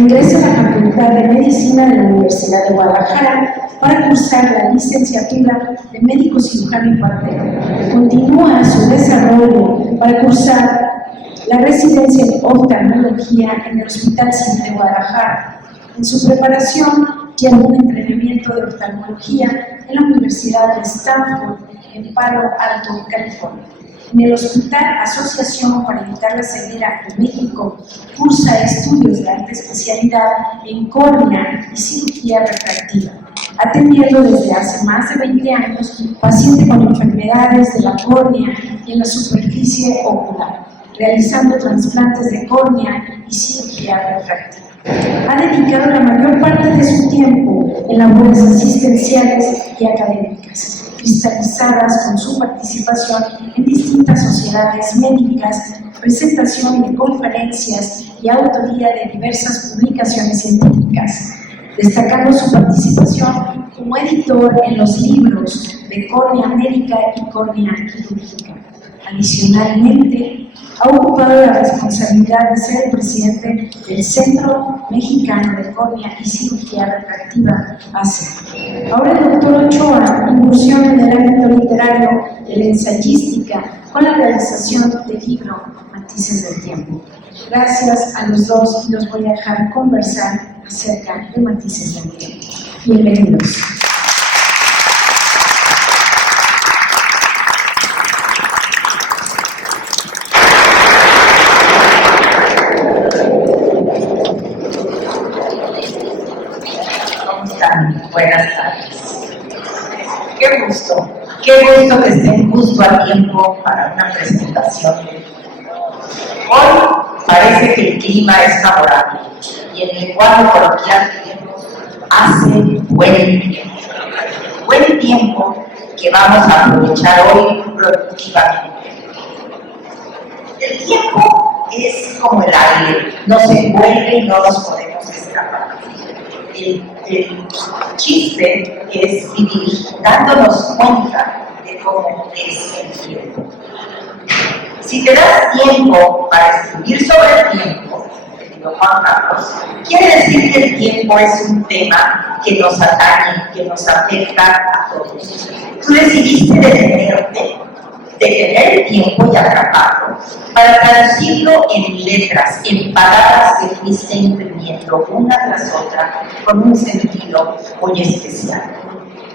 Ingresa a la Facultad de Medicina de la Universidad de Guadalajara para cursar la licenciatura de médico cirujano y partero. Continúa su desarrollo para cursar la residencia en oftalmología en el Hospital Civil de Guadalajara. En su preparación lleva un entrenamiento de oftalmología en la Universidad de Stanford en Palo Alto, California. En el Hospital Asociación para Evitar la Ceguera en México cursa estudios de alta especialidad en córnea y cirugía refractiva, atendiendo desde hace más de 20 años pacientes con enfermedades de la córnea y en la superficie ocular, realizando trasplantes de córnea y cirugía refractiva. Ha dedicado la mayor parte de su tiempo en labores asistenciales y académicas, cristalizadas con su participación en distintas sociedades médicas, presentación de conferencias y autoría de diversas publicaciones científicas, destacando su participación como editor en los libros de córnea médica y córnea quirúrgica. Adicionalmente, ha ocupado la responsabilidad de ser el presidente del Centro Mexicano de Córnea y Cirugía Refractiva, ACE. Ahora el doctor Ochoa incursiona en el ámbito literario de la ensayística con la realización del libro Matices del Tiempo. Gracias a los dos y los voy a dejar conversar acerca de Matices del Tiempo. Bienvenidos. Buenas tardes. Qué gusto que estén justo a tiempo para una presentación. Hoy parece que el clima es favorable y en el lenguaje coloquial hace buen tiempo. Buen tiempo que vamos a aprovechar hoy productivamente. El tiempo es como el aire, nos envuelve y no nos podemos escapar. El chiste es vivir dándonos cuenta de cómo es el tiempo. Si te das tiempo para escribir sobre el tiempo, querido Juan Carlos, quiere decir que el tiempo es un tema que nos atañe, que nos afecta a todos. Tú decidiste detenerte, detener el tiempo y atraparlo para traducirlo en letras, en palabras que fuiste imprimiendo una tras otra con un sentido muy especial.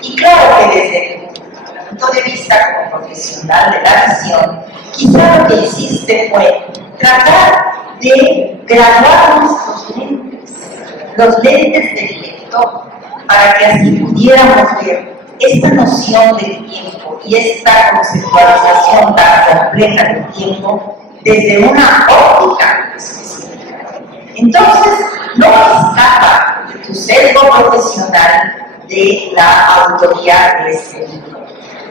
Y claro que desde tu punto de vista como profesional de la visión, quizá lo que hiciste fue tratar de graduar los lentes del lector, para que así pudiéramos ver esta noción del tiempo y esta conceptualización tan compleja del tiempo desde una óptica específica. Entonces, no escapa de tu sesgo profesional de la autoría de este libro.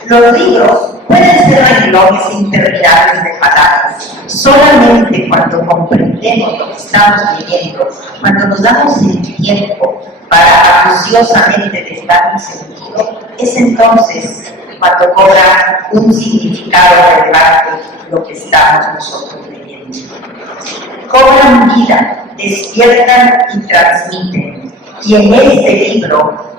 Los libros pueden ser renglones interminables de palabras. Solamente cuando comprendemos lo que estamos leyendo, cuando nos damos el tiempo para acuciosamente dar un sentido, es entonces cuando cobra un significado relevante lo que estamos nosotros leyendo. Cobran vida, despiertan y transmiten. Y en este libro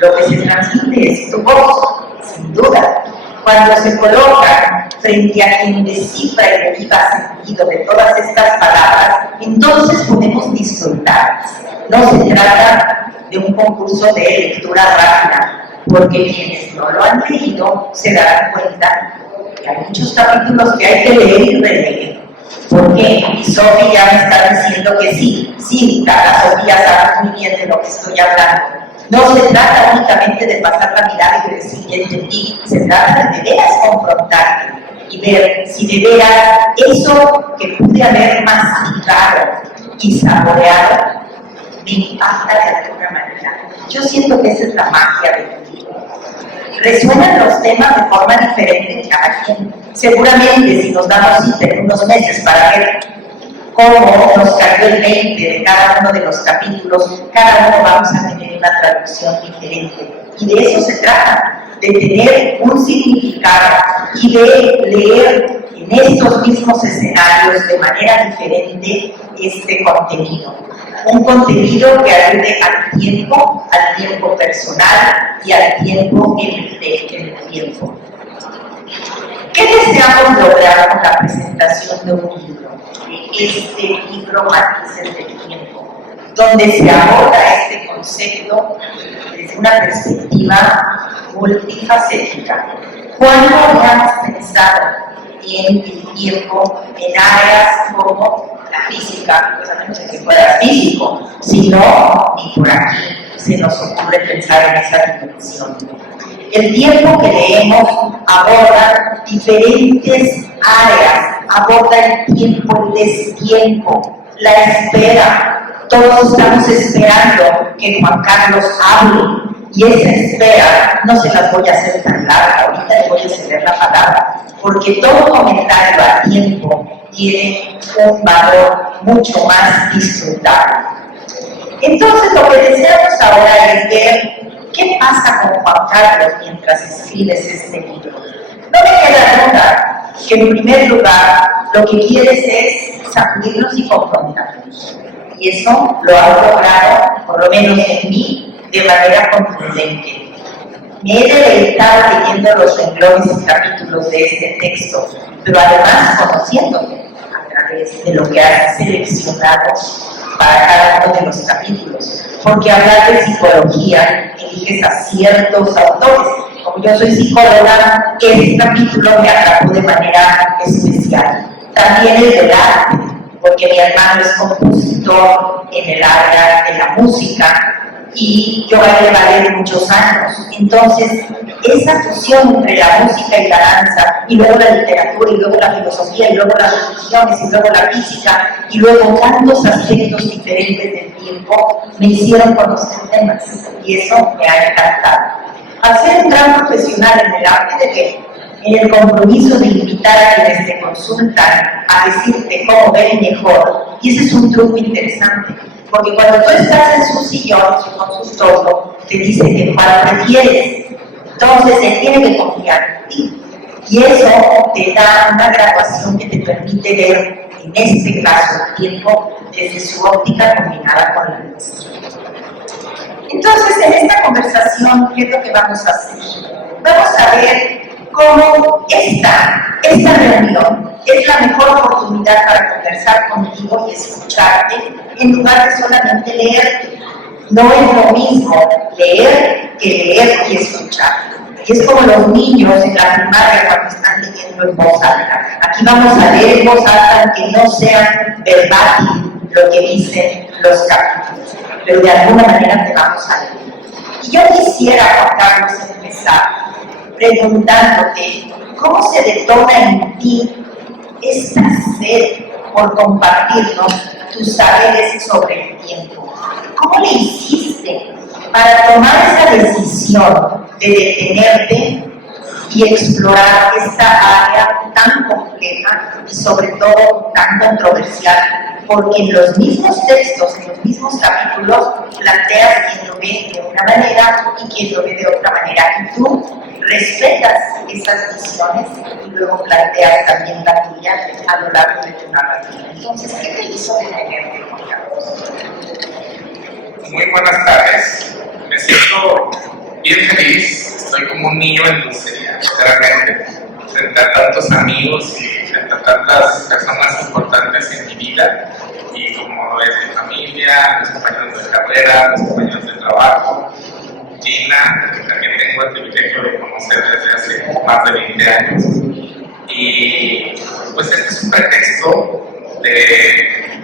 lo que se transmite es tu voz, sin duda. Cuando se coloca frente a quien descifra y deriva sentido de todas estas palabras, entonces podemos disfrutar. No se trata de un concurso de lectura rápida, porque quienes no lo han leído se darán cuenta que hay muchos capítulos que hay que leer y releer. ¿Por qué? Y Sofía ya me está diciendo que sí, cada Sofía sabe muy bien de lo que estoy hablando. No se trata únicamente de pasar la mirada y de decir que entendí, se trata de veras confrontarte y ver si de veras eso que pude haber masticado y saboreado me impacta de alguna manera. Yo siento que esa es la magia del libro. Resuenan los temas de forma diferente en cada quien. Seguramente si nos damos cita en unos meses para ver cómo nos cayó el 20 de cada uno de los capítulos, cada uno vamos a tener una traducción diferente. Y de eso se trata, de tener un significado y de leer en estos mismos escenarios de manera diferente este contenido. un contenido que ayude al tiempo personal y al tiempo en el tiempo. ¿Qué deseamos lograr con la presentación de un libro? Este libro Matices del Tiempo, donde se aborda este concepto desde una perspectiva multifacética. ¿Cuándo habíamos pensado en el tiempo en áreas como la física? Pues a menos que fuera físico, si no, ni por aquí se nos ocurre pensar en esa dimensión. El tiempo que leemos aborda diferentes áreas, aborda el tiempo, el destiempo, la espera. Todos estamos esperando que Juan Carlos hable y esa espera no se las voy a hacer tan larga, ahorita le voy a ceder la palabra, porque todo comentario a tiempo tiene un valor mucho más disfrutable. Entonces lo que deseamos ahora es ver ¿qué pasa con Juan Carlos mientras escribes este libro? No me queda duda que en primer lugar lo que quieres es sacudirnos y confrontarnos. Y eso lo has logrado, por lo menos en mí, de manera contundente. Me he deleitado leyendo los renglones y capítulos de este texto, pero además conociéndote a través de lo que has seleccionado para cada uno de los capítulos. Porque hablar de psicología eliges a ciertos autores. Como yo soy psicóloga, este capítulo me atrapó de manera especial. También el del arte, porque mi hermano es compositor en el área de la música y yo bailé ballet muchos años. Entonces, esa fusión entre la música y la danza, y luego la literatura, y luego la filosofía, y luego las religiones, y luego la física, y luego tantos aspectos diferentes del tiempo, me hicieron conocer temas, y eso me ha encantado. Al ser un gran profesional en el arte de ver, en el compromiso de invitar a quienes te consultan a decirte cómo ven mejor, y ese es un truco interesante, porque cuando tú estás en su sillón, en su consultorio, te dice que cuál prefieres. Entonces, él tiene que confiar en ti. Y eso te da una graduación que te permite ver, en este caso, el tiempo desde su óptica combinada con la nuestra. Entonces, en esta conversación, ¿qué es lo que vamos a hacer? Vamos a ver cómo esta reunión es la mejor oportunidad para conversar contigo y escucharte, en lugar de solamente leerte. No es lo mismo leer que leer y escuchar. Y es como los niños en la primaria cuando están leyendo en voz alta. Aquí vamos a leer en voz alta aunque no sean verbatim lo que dicen los capítulos, pero de alguna manera te vamos a leer. Y yo quisiera, Juan Carlos, empezar preguntándote cómo se detona en ti esta sed por compartirnos tus saberes sobre el tiempo. ¿Cómo le hiciste para tomar esa decisión de detenerte y explorar esta área tan compleja y sobre todo tan controversial? Porque en los mismos textos, en los mismos capítulos, planteas quien lo ve de una manera y quien lo ve de otra manera. Y tú respetas esas visiones y luego planteas también la tuya a lo largo de tu narrativa. Entonces, ¿qué te hizo detenerte, Juan Carlos? Muy buenas tardes. Me siento bien feliz. Estoy como un niño en dulcería, sinceramente, frente a tantos amigos y frente a tantas personas importantes en mi vida, y como lo es mi familia, mis compañeros de carrera, mis compañeros de trabajo, Gina, que también tengo el privilegio de conocer desde hace más de 20 años. Y pues este es un pretexto de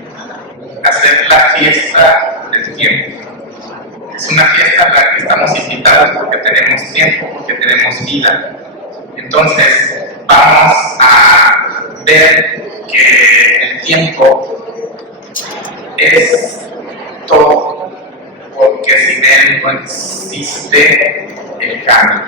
hacer la fiesta del tiempo. Es una fiesta en la que estamos invitados porque tenemos tiempo, porque tenemos vida. Entonces, vamos a ver que el tiempo es todo, porque sin él no existe el cambio.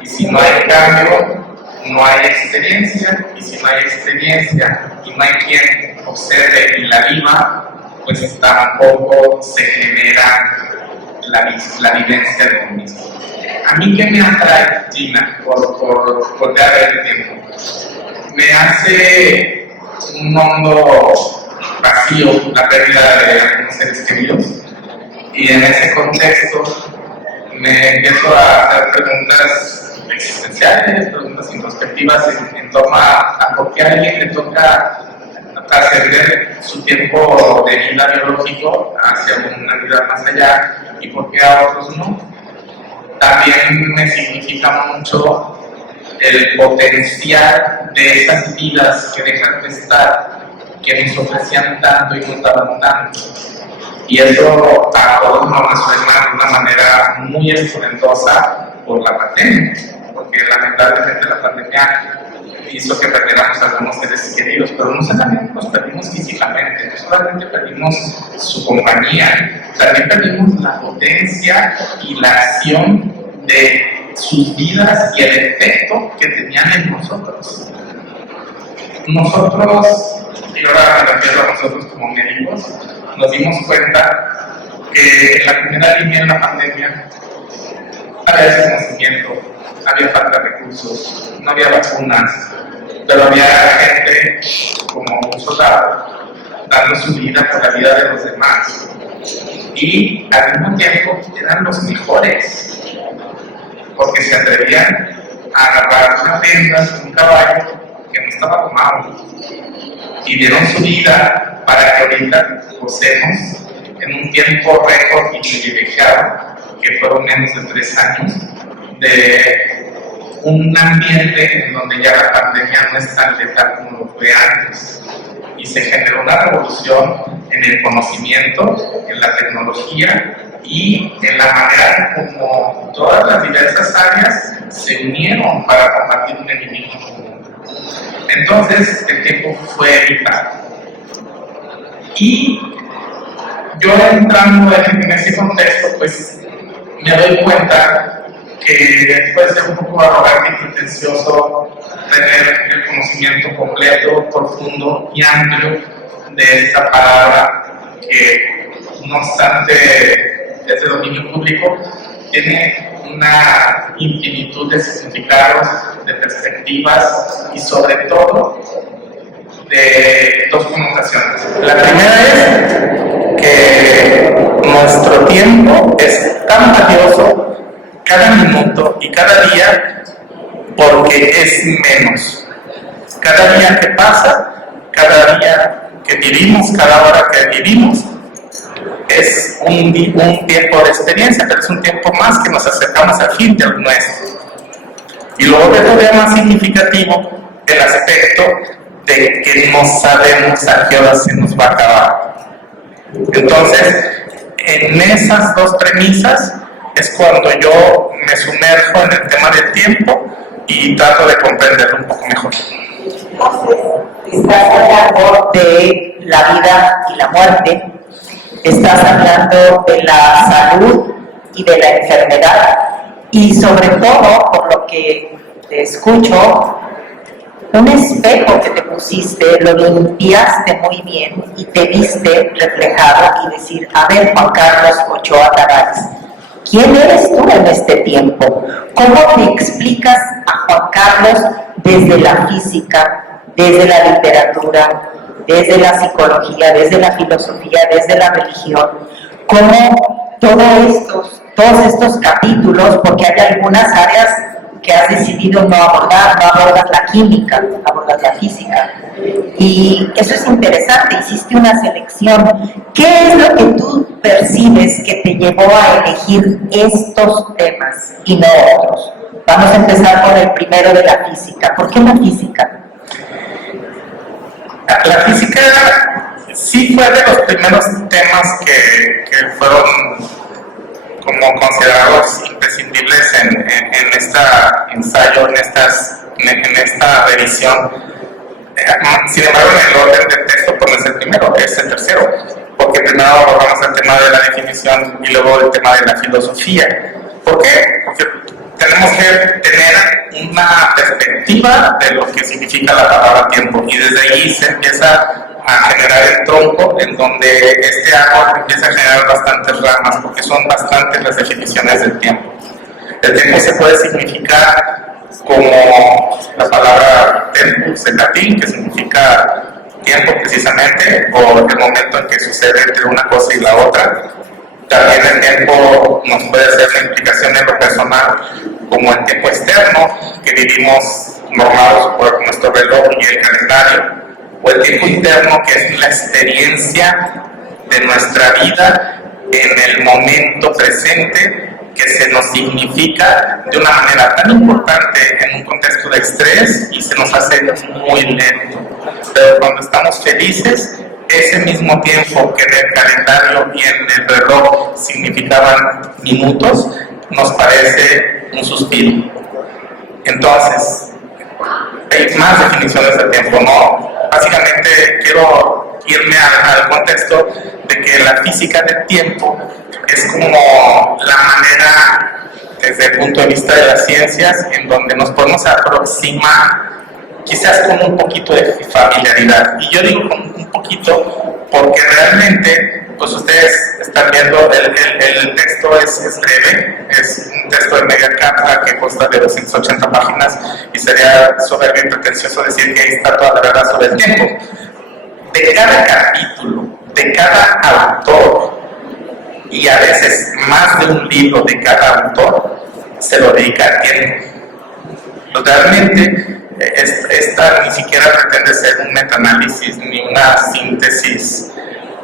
Y si no hay cambio, no hay experiencia. Y si no hay experiencia y no hay quien observe y la viva, pues tampoco se genera la vivencia de uno mismo. A mí, ¿qué me atrae, Gina, por volver a ver el tiempo? Me hace un hondo vacío vacío, la pérdida de algunos seres queridos. Y en ese contexto me empiezo a hacer preguntas existenciales, preguntas introspectivas en torno a por qué a alguien le toca trascender su tiempo de vida biológico hacia una vida más allá y por qué a otros no. También me significa mucho el potencial de esas vidas que dejan de estar, que nos ofrecían tanto y nos daban tanto. Y eso a todos nos resuena de una manera muy estruendosa por la pandemia, porque lamentablemente la pandemia hizo que perdiéramos a algunos seres queridos, pero no solamente nos perdimos físicamente, no solamente perdimos su compañía, también perdimos la potencia y la acción de sus vidas y el efecto que tenían en nosotros. Nosotros, y ahora me refiero a nosotros como médicos, nos dimos cuenta que en la primera línea de la pandemia había desconocimiento, había falta de recursos, no había vacunas, pero había gente como un soldado dando su vida por la vida de los demás. Y al mismo tiempo eran los mejores, porque se atrevían a agarrar unas riendas, un caballo que no estaba tomado, y dieron su vida para que ahorita gocemos en un tiempo récord y privilegiado, que fueron menos de 3 años, de un ambiente en donde ya la pandemia no es tan letal como lo fue antes. Y se generó una revolución en el conocimiento, en la tecnología y en la manera como todas las diversas áreas se unieron para combatir un enemigo común. Entonces el tiempo fue vital. Y yo entrando en ese contexto, pues me doy cuenta que puede ser un poco arrogante y pretencioso tener el conocimiento completo, profundo y amplio de esta palabra que, no obstante, es de dominio público, tiene una infinitud de significados, de perspectivas y sobre todo de 2 connotaciones. La primera es que nuestro tiempo es tan valioso cada minuto y cada día porque es menos. Cada día que pasa, cada día que vivimos, cada hora que vivimos, es un tiempo de experiencia, pero es un tiempo más que nos acercamos al fin del nuestro. Y luego de todavía más significativo, el aspecto de que no sabemos a qué hora se nos va a acabar. Entonces, en esas 2 premisas, es cuando yo me sumerjo en el tema del tiempo y trato de comprenderlo un poco mejor. Entonces, estás hablando de la vida y la muerte, estás hablando de la salud y de la enfermedad, y sobre todo, por lo que te escucho, un espejo que te pusiste, lo limpiaste muy bien y te viste reflejado y decir, a ver, Juan Carlos Ochoa Tavares, ¿quién eres tú en este tiempo? ¿Cómo te explicas a Juan Carlos desde la física, desde la literatura, desde la psicología, desde la filosofía, desde la religión? ¿Cómo todos estos capítulos, porque hay algunas áreas que has decidido no abordar, no abordas la química, abordas la física? Y eso es interesante, hiciste una selección. ¿Qué es lo que tú percibes que te llevó a elegir estos temas y no otros? Vamos a empezar por el primero de la física. ¿Por qué la física? La física sí fue de los primeros temas que fueron como considerados imprescindibles en este ensayo, en esta revisión. Sin embargo, en el orden del texto, pues no es el primero, es el tercero, porque primero abordamos el tema de la definición y luego el tema de la filosofía. ¿Por qué? Porque tenemos que tener una perspectiva de lo que significa la palabra tiempo, y desde ahí se empieza a generar el tronco en donde este árbol empieza a generar bastantes ramas, porque son bastantes las definiciones del tiempo. El tiempo se puede significar como la palabra tempus en latín, que significa tiempo precisamente, o el momento en que sucede entre una cosa y la otra. También el tiempo nos puede ser una implicación en lo personal, como el tiempo externo que vivimos normados por nuestro reloj y el calendario, o el tiempo interno que es la experiencia de nuestra vida en el momento presente, que se nos significa de una manera tan importante en un contexto de estrés y se nos hace muy lento. Pero cuando estamos felices, ese mismo tiempo que en el calendario y en el reloj significaban minutos, nos parece un suspiro. Entonces, hay más definiciones del tiempo, ¿no? Básicamente quiero irme al contexto de que la física del tiempo es como la manera, desde el punto de vista de las ciencias, en donde nos podemos aproximar quizás con un poquito de familiaridad. Y yo digo con un poquito porque realmente, pues ustedes están viendo, el texto es breve, es un texto de media carta que consta de 280 páginas y sería soberbio y pretencioso decir que ahí está toda la verdad sobre el tiempo. De cada capítulo, de cada autor, y a veces más de un libro de cada autor, se lo dedica al tiempo. Realmente, esta ni siquiera pretende ser un metaanálisis ni una síntesis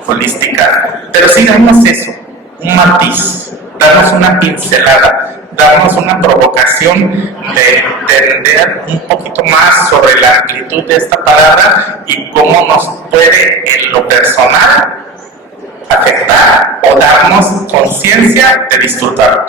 holística, pero sí darnos eso, un matiz, darnos una pincelada, darnos una provocación de entender un poquito más sobre la amplitud de esta palabra y cómo nos puede en lo personal afectar o darnos conciencia de disfrutar.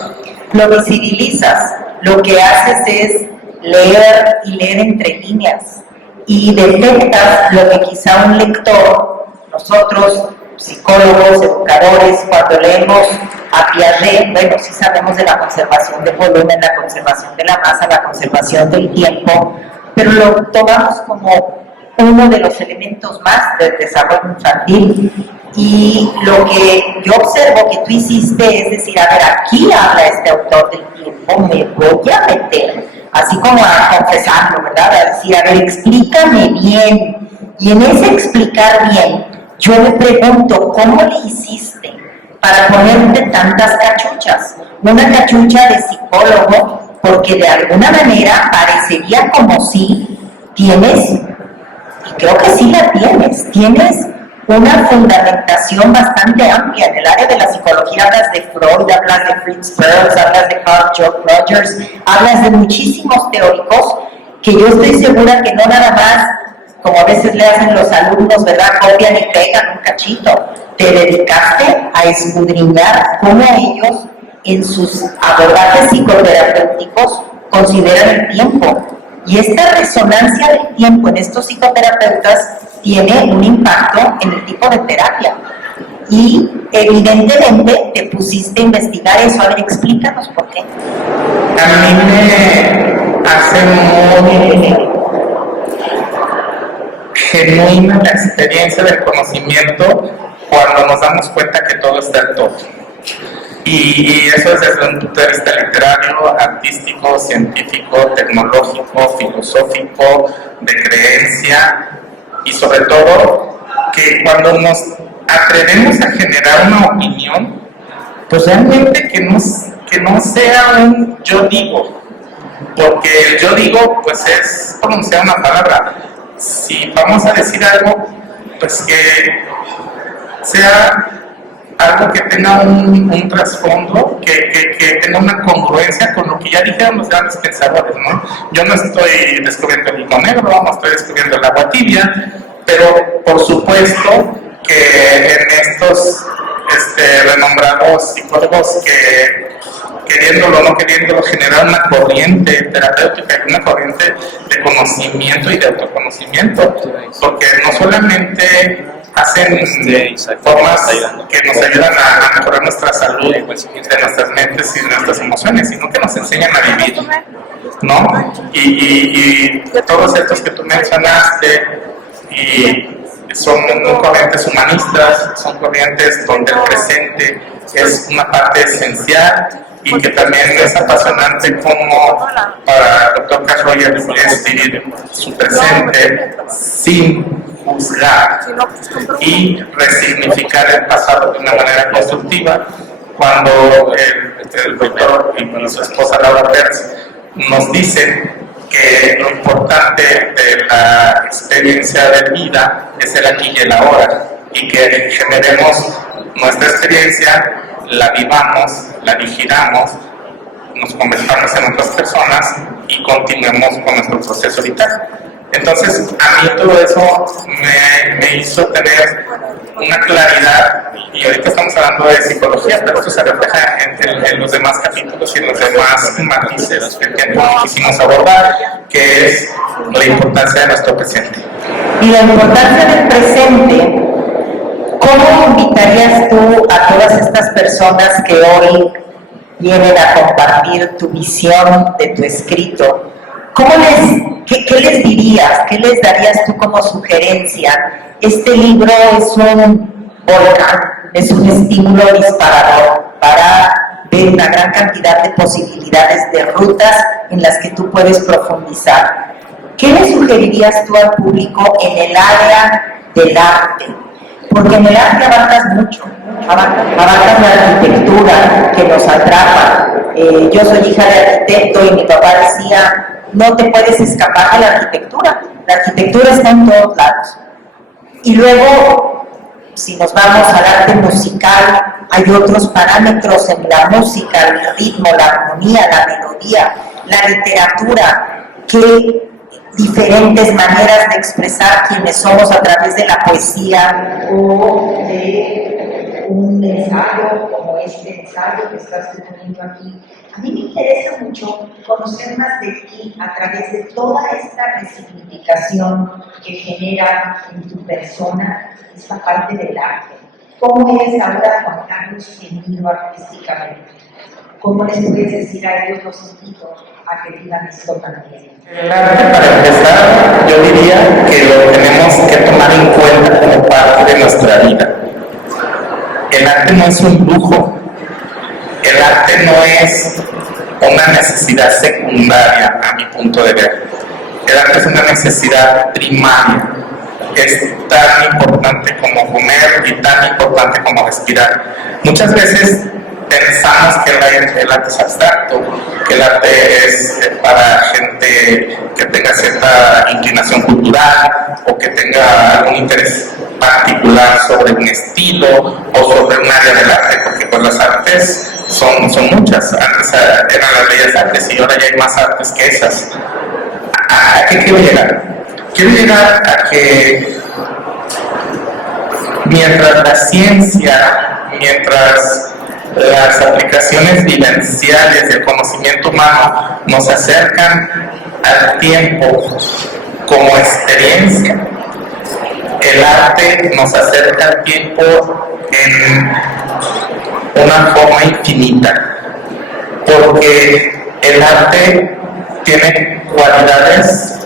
Lo visibilizas, lo que haces es leer y leer entre líneas y detectas lo que quizá un lector, nosotros psicólogos, educadores, cuando leemos a Piaget, bueno, sí sabemos de la conservación del volumen, la conservación de la masa, la conservación del tiempo, pero lo tomamos como uno de los elementos más del desarrollo infantil. Y lo que yo observo que tú hiciste es decir, a ver, aquí habla este autor del tiempo, me voy a meter, así como a confesarlo, ¿verdad? A decir, a ver, explícame bien. Y en ese explicar bien, yo le pregunto, ¿cómo le hiciste para ponerte tantas cachuchas? Una cachucha de psicólogo, porque de alguna manera parecería como si tienes, y creo que sí la tienes una fundamentación bastante amplia en el área de la psicología. Hablas de Freud, hablas de Fritz Perls, hablas de Carl Rogers, hablas de muchísimos teóricos que yo estoy segura que no nada más, como a veces le hacen los alumnos, ¿verdad? Copian y pegan un cachito. Te dedicaste a escudriñar cómo ellos en sus abordajes psicoterapéuticos consideran el tiempo. Y esta resonancia del tiempo en estos psicoterapeutas tiene un impacto en el tipo de terapia. Y evidentemente te pusiste a investigar eso. A ver, explícanos por qué. A mí me hace muy genuina la experiencia del conocimiento cuando nos damos cuenta que todo está en todo. Y eso es desde un punto de vista literario, artístico, científico, tecnológico, filosófico, de creencia, y sobre todo que cuando nos atrevemos a generar una opinión, pues realmente que no sea un yo digo, porque el yo digo pues es pronunciar una palabra. Si vamos a decir algo, pues que sea algo que tenga un trasfondo, que tenga una congruencia con lo que ya dijeron los grandes pensadores, ¿no? Yo no estoy descubriendo el hilo negro, no estoy descubriendo el agua tibia, pero por supuesto que en estos renombrados psicólogos que, queriéndolo o no queriéndolo, generar una corriente terapéutica y una corriente de conocimiento y de autoconocimiento, porque no solamente hacen formas que nos ayudan a mejorar nuestra salud de nuestras mentes y de nuestras emociones, sino que nos enseñan a vivir, ¿no? Y todos estos que tú mencionaste y son corrientes humanistas, son corrientes donde el presente es una parte esencial y que también es apasionante como para el Dr. Carl Rogers es vivir su presente sin juzgar y resignificar el pasado de una manera constructiva. Cuando el doctor y su esposa Laura Perz nos dicen que lo importante de la experiencia de vida es el aquí y el ahora, y que generemos nuestra experiencia, la vivamos, la digiramos, nos convertamos en otras personas y continuemos con nuestro proceso vital. Entonces, a mí todo eso me hizo tener una claridad, y ahorita estamos hablando de psicología, pero eso se refleja en los demás capítulos y en los demás matices que quisimos abordar, que es la importancia de nuestro presente. Y la importancia del presente, ¿cómo invitarías tú a todas estas personas que hoy vienen a compartir tu visión de tu escrito? ¿Qué les dirías? ¿Qué les darías tú como sugerencia? Este libro es un volcán, es un estímulo disparador para ver una gran cantidad de posibilidades de rutas en las que tú puedes profundizar. ¿Qué le sugerirías tú al público en el área del arte? Porque en el arte abarcas mucho, abarcas la arquitectura que nos atrapa. Yo soy hija de arquitecto y mi papá decía, no te puedes escapar de la arquitectura está en todos lados. Y luego, si nos vamos al arte musical, hay otros parámetros en la música, el ritmo, la armonía, la melodía, la literatura, que diferentes maneras de expresar quienes somos a través de la poesía o de un ensayo como este ensayo que estás teniendo aquí. A mí me interesa mucho conocer más de ti a través de toda esta resignificación que genera en tu persona esta parte del arte. ¿Cómo eres ahora Juan Carlos Emilio artísticamente? ¿Cómo les puedes decir a ellos los invito a que digan esto también? El arte, para empezar, yo diría que lo tenemos que tomar en cuenta como parte de nuestra vida. El arte no es un lujo. El arte no es una necesidad secundaria, a mi punto de ver. El arte es una necesidad primaria. Es tan importante como comer y tan importante como respirar. Muchas veces pensamos que el arte es abstracto, que el arte es para gente que tenga cierta inclinación cultural o que tenga algún interés particular sobre un estilo o sobre un área del arte, porque pues las artes son muchas. Antes eran las bellas artes y ahora ya hay más artes que esas. ¿A qué quiero llegar? Quiero llegar a que mientras la ciencia, mientras las aplicaciones vivenciales del conocimiento humano nos acercan al tiempo como experiencia, el arte nos acerca al tiempo en una forma infinita, porque el arte tiene cualidades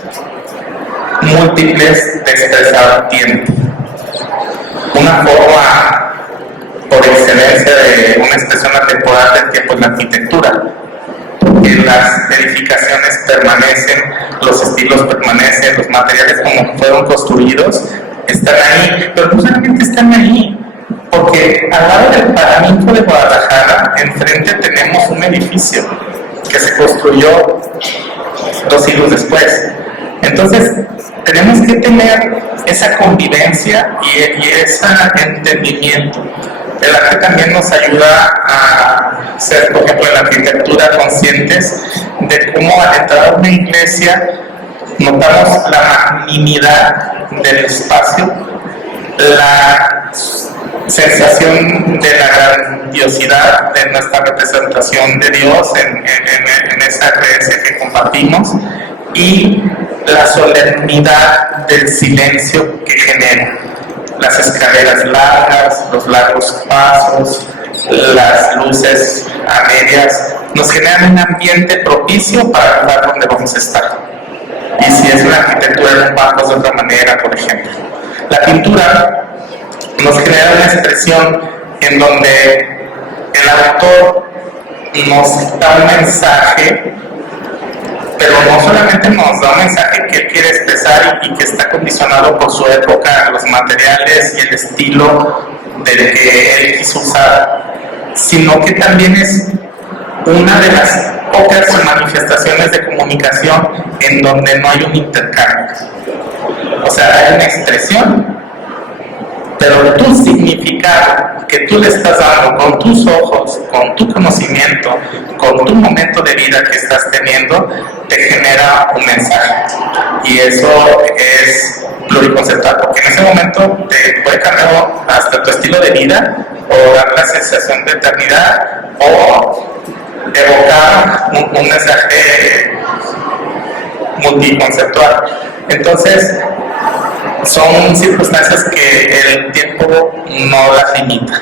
múltiples de expresar tiempo. Una forma por excelencia de una expresión atemporal del tiempo es la arquitectura, porque las edificaciones permanecen, los estilos permanecen, los materiales como fueron construidos están ahí, pero no solamente están ahí, porque al lado del Paraninfo de Guadalajara, enfrente tenemos un edificio que se construyó 2 siglos después. Entonces, tenemos que tener esa convivencia y ese entendimiento. El arte también nos ayuda a ser, por ejemplo, en la arquitectura, conscientes de cómo al entrar a una iglesia notamos la magnanimidad del espacio, la sensación de la grandiosidad de nuestra representación de Dios en esa creencia que compartimos y la solemnidad del silencio que genera. Las escaleras largas, los largos pasos, las luces a medias, nos generan un ambiente propicio para el lugar donde vamos a estar. Y si es una arquitectura en un banco de otra manera, por ejemplo. La pintura nos genera una expresión en donde el autor nos da un mensaje pero no solamente nos da un mensaje que él quiere expresar y que está condicionado por su época, los materiales y el estilo del que él quiso usar, sino que también es una de las pocas manifestaciones de comunicación en donde no hay un intercambio. O sea, hay una expresión, pero tu significado que tú le estás dando con tus ojos, con tu conocimiento, con tu momento de vida que estás teniendo, te genera un mensaje. Y eso es pluriconceptual, porque en ese momento te puede cambiar hasta tu estilo de vida, o dar la sensación de eternidad, o evocar un mensaje multiconceptual. Entonces, son circunstancias que el tiempo no las limita.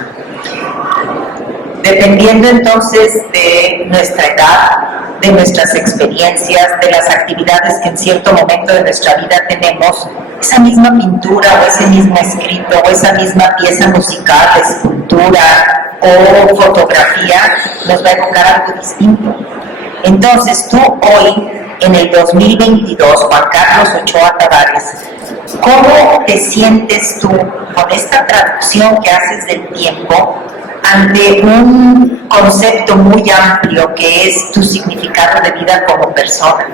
Dependiendo entonces de nuestra edad, de nuestras experiencias, de las actividades que en cierto momento de nuestra vida tenemos, esa misma pintura o ese mismo escrito o esa misma pieza musical, escultura o fotografía nos va a evocar algo distinto. Entonces tú hoy, en el 2022, Juan Carlos Ochoa Tavares, ¿cómo te sientes tú con esta traducción que haces del tiempo ante un concepto muy amplio que es tu significado de vida como persona?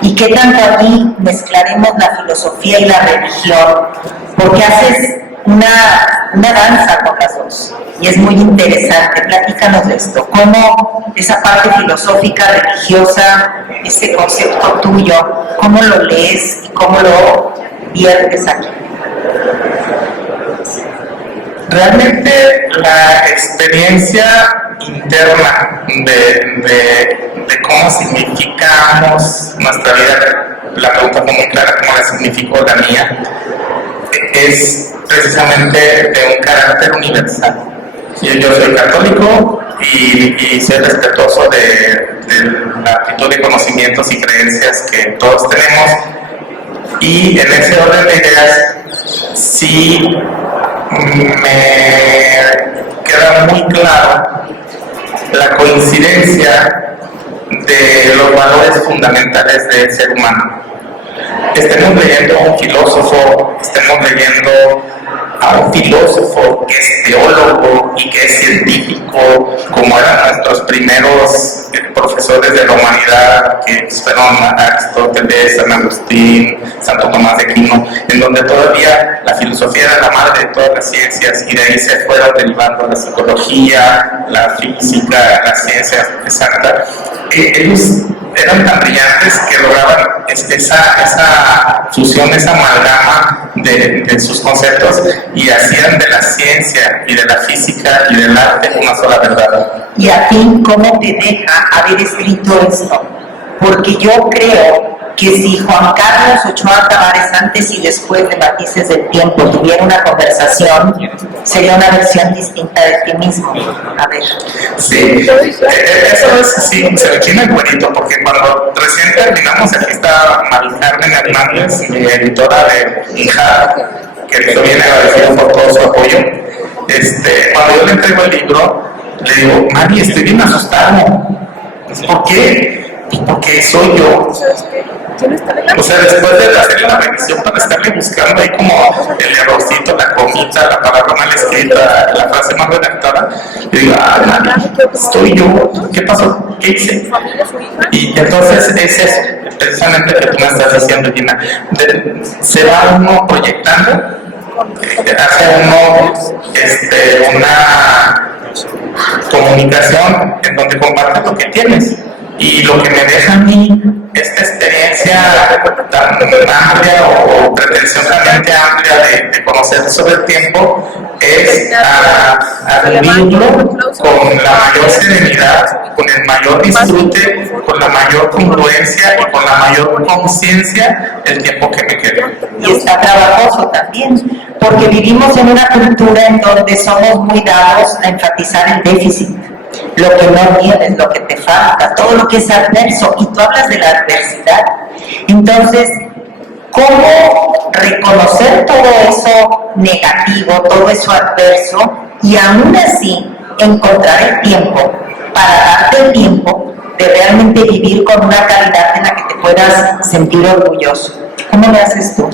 ¿Y qué tanto aquí mezclaremos la filosofía y la religión? Porque haces una danza con las dos y es muy interesante. Platícanos de esto, cómo esa parte filosófica, religiosa, ese concepto tuyo, cómo lo lees y cómo lo viertes aquí. Realmente la experiencia interna de cómo significamos nuestra vida, la pregunta fue muy clara, cómo la significó la mía, es precisamente de un carácter universal. Yo soy católico y soy respetuoso de la actitud de conocimientos y creencias que todos tenemos, y en ese orden de ideas sí me queda muy claro la coincidencia de los valores fundamentales del ser humano. Estemos leyendo a un filósofo, estemos leyendo a un filósofo que es teólogo y que es científico, como eran nuestros primeros profesores de la humanidad, que fueron Aristóteles, San Agustín, Santo Tomás de Aquino, en donde todavía la filosofía era la madre de todas las ciencias, y de ahí se fueron derivando la psicología, la física, las ciencias exactas. Ellos eran tan brillantes que lograban esa fusión, esa amalgama de sus conceptos, y hacían de la ciencia y de la física y del arte una sola verdad. ¿Y a ti cómo te deja haber escrito esto? Porque yo creo que si Juan Carlos Ochoa Tavares antes y después de Matices del Tiempo tuviera una conversación, sería una versión distinta de ti mismo. A ver. Sí, eso es, sí, se me tiene el cuerito, porque cuando recién terminamos, aquí está Mari Carmen Hernández, mi editora de hija, que estoy bien agradecido por todo su apoyo. Cuando yo le entrego el libro, le digo: Mari, estoy bien asustado. ¿Por qué? Porque soy yo. O sea, después de hacer la revisión para estarle buscando ahí como el errorcito, la comita, la palabra mal escrita, la frase mal redactada, le digo: Mari, estoy yo. ¿Qué pasó? ¿Qué hice? Y entonces ese es precisamente lo que tú me estás diciendo, Gina. Se va uno proyectando, hace uno una comunicación en donde compartes lo que tienes. Y lo que me deja a mí esta experiencia tan amplia o pretenciosamente amplia de conocer sobre el tiempo es a vivirlo con la mayor serenidad, con el mayor disfrute, con la mayor congruencia y con la mayor conciencia del tiempo que me queda. Y está trabajoso también, porque vivimos en una cultura en donde somos muy dados a enfatizar el déficit, lo que no tienes, lo que te falta, todo lo que es adverso, y tú hablas de la adversidad. Entonces, ¿cómo reconocer todo eso negativo, todo eso adverso, y aún así encontrar el tiempo para darte el tiempo de realmente vivir con una calidad en la que te puedas sentir orgulloso. ¿Cómo lo haces tú?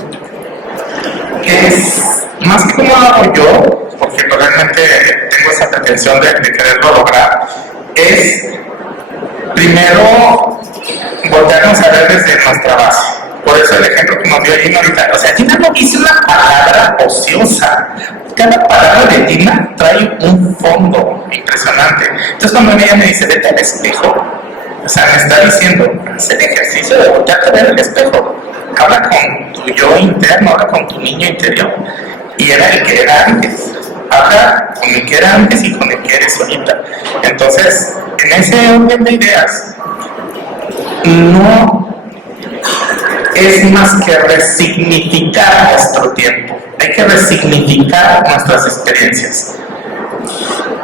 Es más que como lo hago yo, porque realmente tengo esa pretensión de quererlo lograr, es primero voltearnos a ver desde nuestra base. Por eso el ejemplo que nos dio Gina ahorita, o sea, Gina no dice una palabra ociosa. Cada palabra de Gina trae un fondo impresionante. Entonces cuando ella me dice, vete al espejo, o sea, me está diciendo, haz el ejercicio de voltearte a ver el espejo. Habla con tu yo interno, habla con tu niño interior. Y era el que era antes. Habla con el que era antes y con el que eres ahorita. Entonces, en ese orden de ideas, no es más que resignificar nuestro tiempo. Hay que resignificar nuestras experiencias.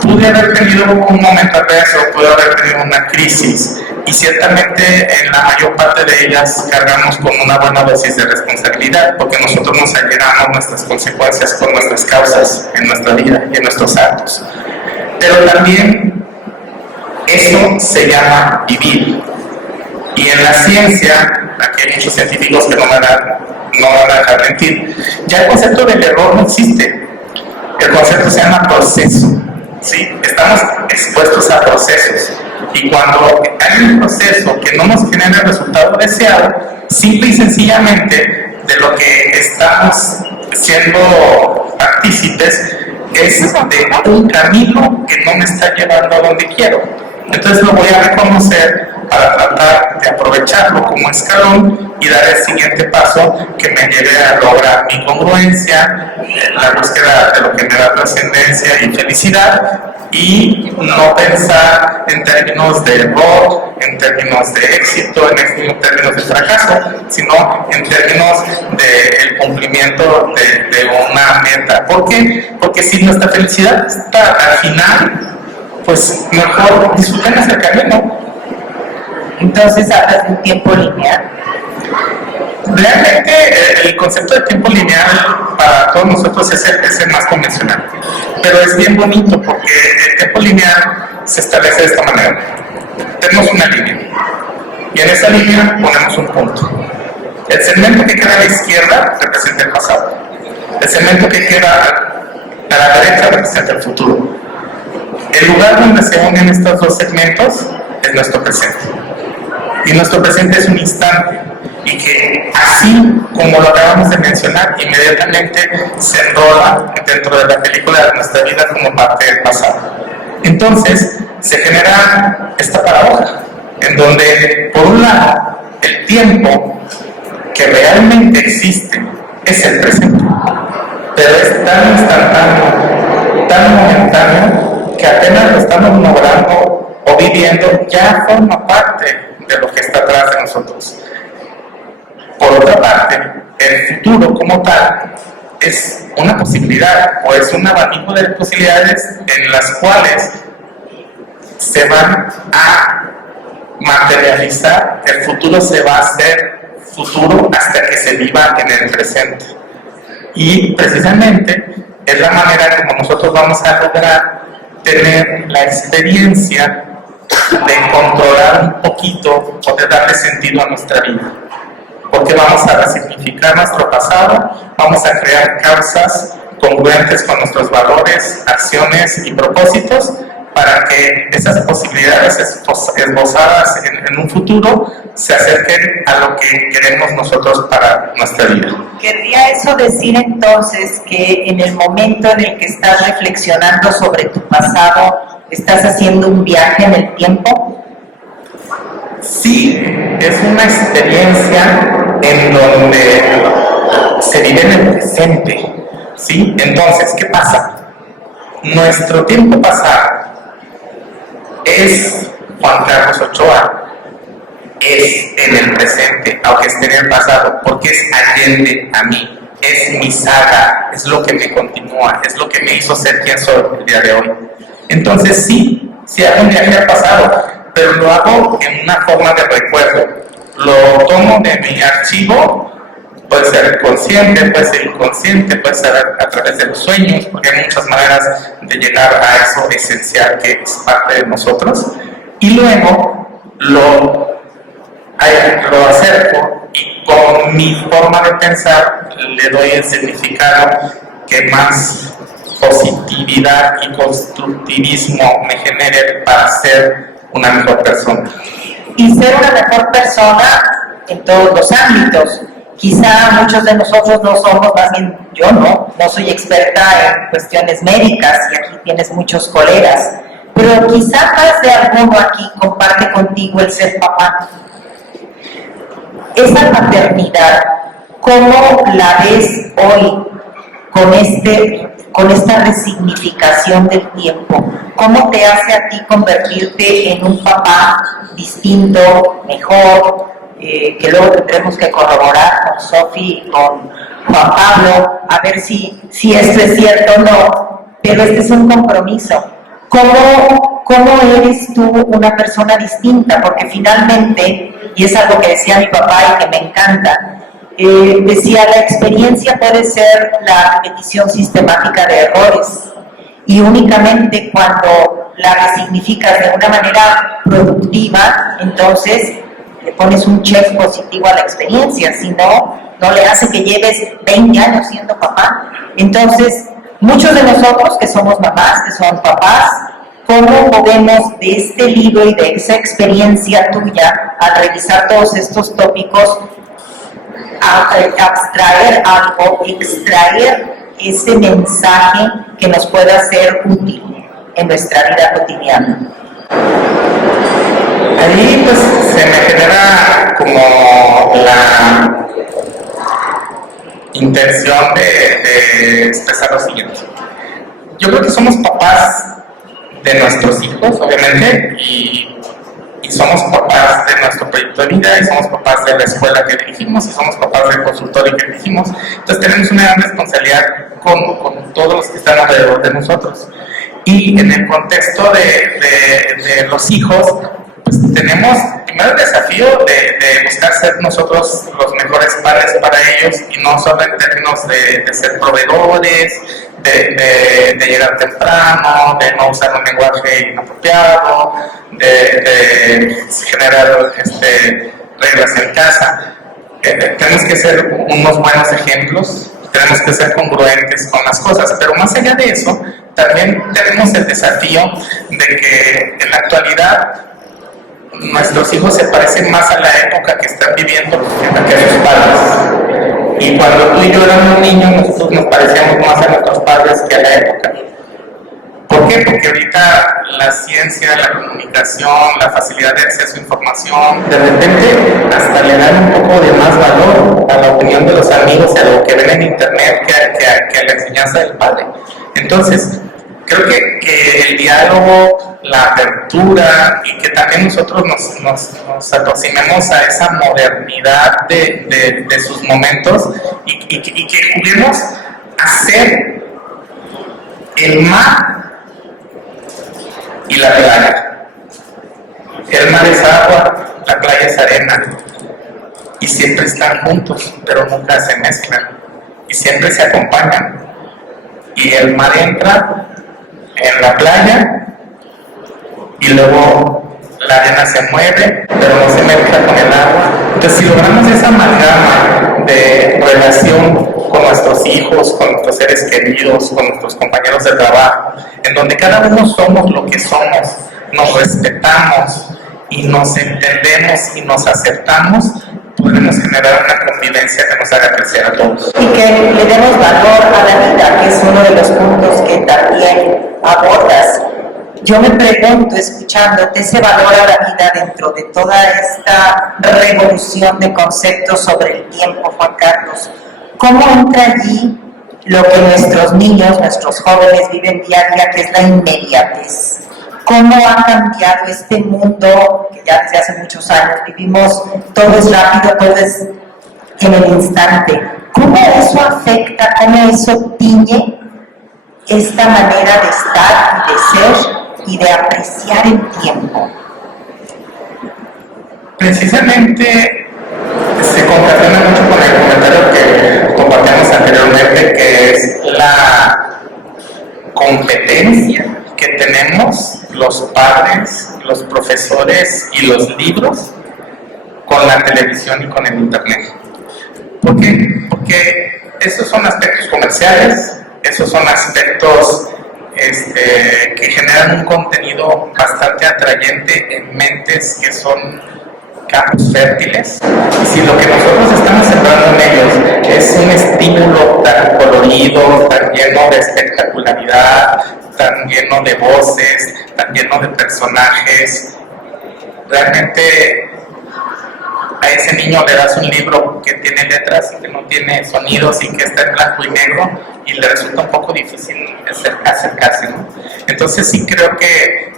Pude haber tenido un momento adverso, pude haber tenido una crisis, y ciertamente en la mayor parte de ellas cargamos con una buena dosis de responsabilidad, porque nosotros nos allegramos nuestras consecuencias con nuestras causas en nuestra vida y en nuestros actos. Pero también eso se llama vivir. Y en la ciencia, aquí hay muchos científicos que no van a dejar mentir, ya el concepto del error no existe. El concepto se llama proceso. ¿Sí? Estamos expuestos a procesos. Y cuando hay un proceso que no nos genera el resultado deseado, simple y sencillamente de lo que estamos siendo partícipes es de un camino que no me está llevando a donde quiero. Entonces lo voy a reconocer para tratar de aprovecharlo como escalón y dar el siguiente paso que me lleve a lograr mi congruencia, la búsqueda de lo que me da trascendencia y felicidad, y no pensar en términos de error, en términos de éxito, en términos de fracaso, sino en términos del cumplimiento de una meta. ¿Por qué? Porque si nuestra felicidad está al final, pues mejor disfrutemos el camino. Entonces hablas de un tiempo lineal. Realmente el concepto de tiempo lineal para todos nosotros es el más convencional, pero es bien bonito porque el tiempo lineal se establece de esta manera. Tenemos una línea y en esa línea ponemos un punto. El segmento que queda a la izquierda representa el pasado, el segmento que queda a la derecha representa el futuro. El lugar donde se unen estos dos segmentos es nuestro presente. Y nuestro presente es un instante, y que así como lo acabamos de mencionar, inmediatamente se enrola dentro de la película de nuestra vida como parte del pasado. Entonces se genera esta paradoja, en donde por un lado el tiempo que realmente existe es el presente, pero es tan instantáneo, tan momentáneo, que apenas lo estamos logrando o viviendo, ya forma parte de lo que está atrás de nosotros. Por otra parte, el futuro como tal es una posibilidad o es un abanico de posibilidades en las cuales se van a materializar. El futuro se va a hacer futuro hasta que se viva en el presente. Y precisamente es la manera como nosotros vamos a lograr tener la experiencia de controlar un poquito o de darle sentido a nuestra vida, porque vamos a resignificar nuestro pasado, vamos a crear causas congruentes con nuestros valores, acciones y propósitos para que esas posibilidades esbozadas en un futuro se acerquen a lo que queremos nosotros para nuestra vida. ¿Querría eso decir entonces que en el momento en el que estás reflexionando sobre tu pasado, estás haciendo un viaje en el tiempo? Sí, es una experiencia en donde se vive en el presente, ¿sí? Entonces, ¿qué pasa? Nuestro tiempo pasado es Juan Carlos Ochoa, es en el presente, aunque esté en el pasado, porque es allende a mí, es mi saga, es lo que me continúa, es lo que me hizo ser quien soy el día de hoy. Entonces sí hago un viaje al pasado, pero lo hago en una forma de recuerdo. Lo tomo de mi archivo, puede ser consciente, puede ser inconsciente, puede ser a través de los sueños, porque hay muchas maneras de llegar a eso esencial que es parte de nosotros. Y luego lo acerco y con mi forma de pensar le doy el significado que más positividad y constructivismo me genere para ser una mejor persona. Y ser una mejor persona en todos los ámbitos. Quizá muchos de nosotros no somos, más bien yo no soy experta en cuestiones médicas y aquí tienes muchos colegas, pero quizá más de alguno aquí comparte contigo el ser papá. Esa paternidad, ¿cómo la ves hoy con esta resignificación del tiempo? ¿Cómo te hace a ti convertirte en un papá distinto, mejor, que luego tendremos que corroborar con Sofi y con Juan Pablo, a ver si esto es cierto o no, pero este es un compromiso. ¿Cómo eres tú una persona distinta? Porque finalmente, y es algo que decía mi papá y que me encanta, decía, la experiencia puede ser la repetición sistemática de errores, y únicamente cuando la resignificas de una manera productiva, entonces le pones un check positivo a la experiencia, si no, no le hace que lleves 20 años siendo papá. Entonces, muchos de nosotros que somos mamás, que son papás, ¿cómo podemos de este libro y de esa experiencia tuya, al revisar todos estos tópicos, abstraer algo, extraer ese mensaje que nos pueda ser útil en nuestra vida cotidiana? Ahí pues se me genera como la intención de expresar lo siguiente. Yo creo que somos papás de nuestros hijos, obviamente, y somos papás de nuestro proyecto de vida, y somos papás de la escuela que dirigimos, y somos papás del consultorio que dirigimos. Entonces tenemos una gran responsabilidad con todos los que están alrededor de nosotros. Y en el contexto de los hijos, pues tenemos primero el desafío de buscar ser nosotros los mejores padres para ellos, y no solo en términos de ser proveedores, de llegar temprano, de no usar un lenguaje inapropiado, de generar reglas en casa. Tenemos que ser unos buenos ejemplos, tenemos que ser congruentes con las cosas, pero más allá de eso, también tenemos el desafío de que en la actualidad nuestros hijos se parecen más a la época que están viviendo que a sus padres. Y cuando tú y yo éramos niños, nosotros nos parecíamos más a nuestros padres que a la época. ¿Por qué? Porque ahorita la ciencia, la comunicación, la facilidad de acceso a información, de repente hasta le dan un poco de más valor a la opinión de los amigos y a lo que ven en internet que a la enseñanza del padre. Entonces, creo que el diálogo, la apertura, y que también nosotros nos aproximemos a esa modernidad de sus momentos, y que juguemos a ser el mar y la playa. El mar es agua, la playa es arena, y siempre están juntos, pero nunca se mezclan, y siempre se acompañan. Y el mar entra en la playa, y luego la arena se mueve, pero no se mezcla con el agua. Entonces, si logramos esa amalgama de relación con nuestros hijos, con nuestros seres queridos, con nuestros compañeros de trabajo, en donde cada uno somos lo que somos, nos respetamos y nos entendemos y nos aceptamos, podemos generar una convivencia que nos haga crecer a todos. Y que le demos valor a la vida, que es uno de los puntos que también abordas. Yo me pregunto, escuchándote, ese valor a la vida dentro de toda esta revolución de conceptos sobre el tiempo, Juan Carlos, ¿cómo entra allí lo que nuestros niños, nuestros jóvenes viven día a día, que es la inmediatez? ¿Cómo ha cambiado este mundo que ya desde hace muchos años vivimos? Todo es rápido, todo es en el instante. ¿Cómo eso afecta, cómo eso tiñe esta manera de estar y de ser y de apreciar el tiempo? Precisamente se concatena mucho con el comentario que compartimos anteriormente, que es la competencia que tenemos los padres, los profesores, profesores y los libros con la televisión y con el internet. ¿Por qué? Porque esos son aspectos comerciales, esos son aspectos que generan un contenido bastante atrayente en mentes que son campos fértiles. Y si lo que nosotros estamos sembrando en ellos es un estímulo tan colorido, tan lleno de espectacularidad, tan lleno de voces, tan lleno de personajes, realmente a ese niño le das un libro que tiene letras y que no tiene sonidos y que está en blanco y negro y le resulta un poco difícil acercarse, ¿no? Entonces sí creo que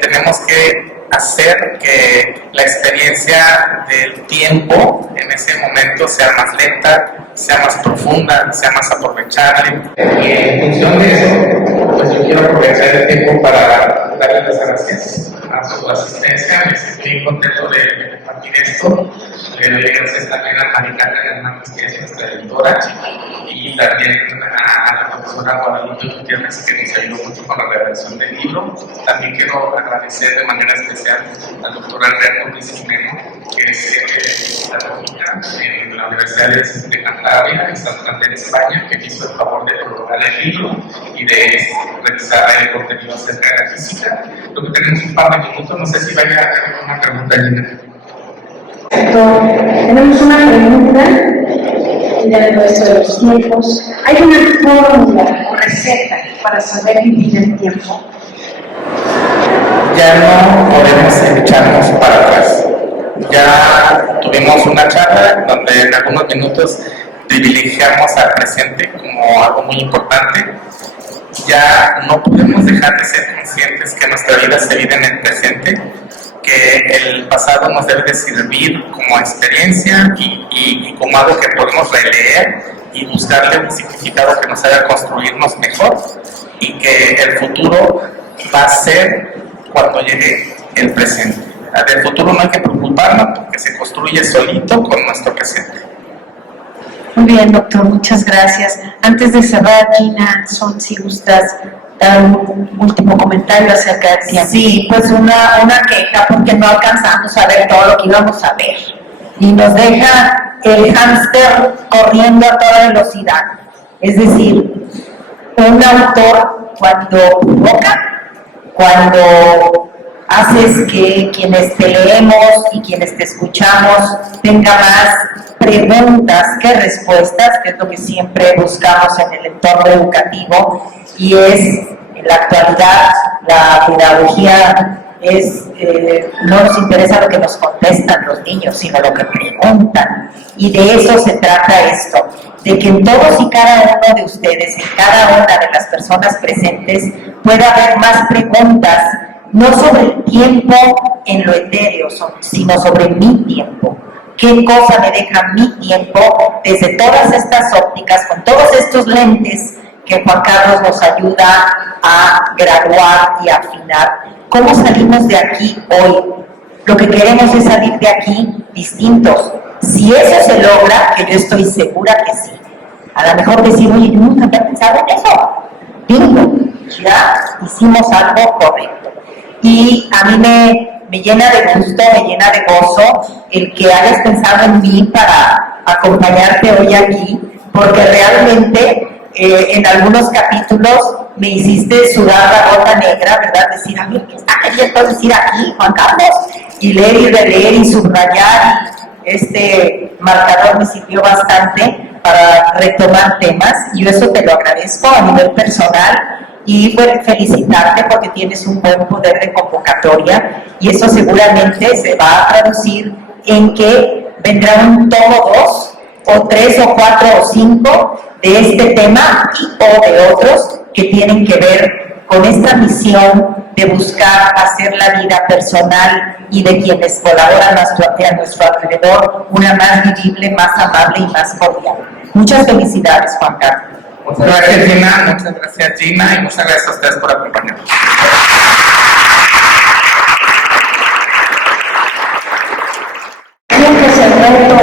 tenemos que hacer que la experiencia del tiempo en ese momento sea más lenta, sea más profunda, sea más aprovechable. Y en función de eso, pues yo quiero aprovechar el tiempo para darles las gracias a su asistencia. Estoy contento de compartir esto. Le doy gracias también a Maricarmen Hernández, que es nuestra editora, y también a la profesora Guadalupe Gutiérrez, que nos ayudó mucho con la redacción del libro. También quiero agradecer de manera especial al doctor Alberto Luis-Jimeno, que es pedagogista en la Universidad de Cantabria, en Santander, España, que hizo el favor de colocar el libro y de revisar el contenido acerca de la física. Lo que tenemos un par de minutos, no sé si vaya a haber una pregunta allí. Tenemos una pregunta dentro de los tiempos. ¿Hay una fórmula o receta para saber vivir el tiempo? Ya no podemos echarnos para atrás. Ya tuvimos una charla donde en algunos minutos privilegiamos al presente como algo muy importante. Ya no podemos dejar de ser conscientes que nuestra vida se vive en el presente, que el pasado nos debe de servir como experiencia y como algo que podemos releer y buscarle un significado que nos haga construirnos mejor, y que el futuro va a ser cuando llegue el presente. Del futuro no hay que preocuparnos porque se construye solito con nuestro presente. Muy bien, doctor, muchas gracias. Antes de cerrar, Gina, si gustas dar un último comentario acerca del tiempo. Sí, pues una queja porque no alcanzamos a ver todo lo que íbamos a ver. Y nos deja el hámster corriendo a toda velocidad. Es decir, un autor cuando provoca, cuando haces que quienes te leemos y quienes te escuchamos tenga más preguntas que respuestas, que es lo que siempre buscamos en el entorno educativo, y es, en la actualidad, la pedagogía no nos interesa lo que nos contestan los niños, sino lo que preguntan, y de eso se trata esto, de que en todos y cada uno de ustedes, en cada una de las personas presentes, pueda haber más preguntas, no sobre el tiempo en lo etéreo, sino sobre mi tiempo. ¿Qué cosa me deja mi tiempo desde todas estas ópticas, con todos estos lentes que Juan Carlos nos ayuda a graduar y a afinar? ¿Cómo salimos de aquí hoy? Lo que queremos es salir de aquí distintos. Si eso se logra, que yo estoy segura que sí, a lo mejor decir, oye, yo nunca había pensado en eso. Bingo, ya hicimos algo correcto. Y a mí me llena de gusto, me llena de gozo el que hayas pensado en mí para acompañarte hoy aquí, porque realmente en algunos capítulos me hiciste sudar la gota negra, ¿verdad? Decir, a mí, ¿qué está queriendo decir aquí, Juan Carlos? Y leer y releer y subrayar, y este marcador me sirvió bastante para retomar temas, y yo eso te lo agradezco a nivel personal. Y felicitarte porque tienes un buen poder de convocatoria, y eso seguramente se va a traducir en que vendrá un tomo 2 o 3 o 4 o 5 de este tema y o de otros que tienen que ver con esta misión de buscar hacer la vida personal y de quienes colaboran a nuestro alrededor una más vivible, más amable y más cordial. Muchas felicidades, Juan Carlos. Muchas gracias, Gina. Muchas gracias, Gina, y muchas gracias a ustedes por acompañarnos. Nunca se reto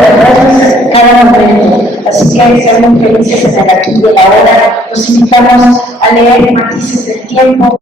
cada momento, así que ser muy felices en el aquí y el ahora. Los invitamos a leer Matices del Tiempo.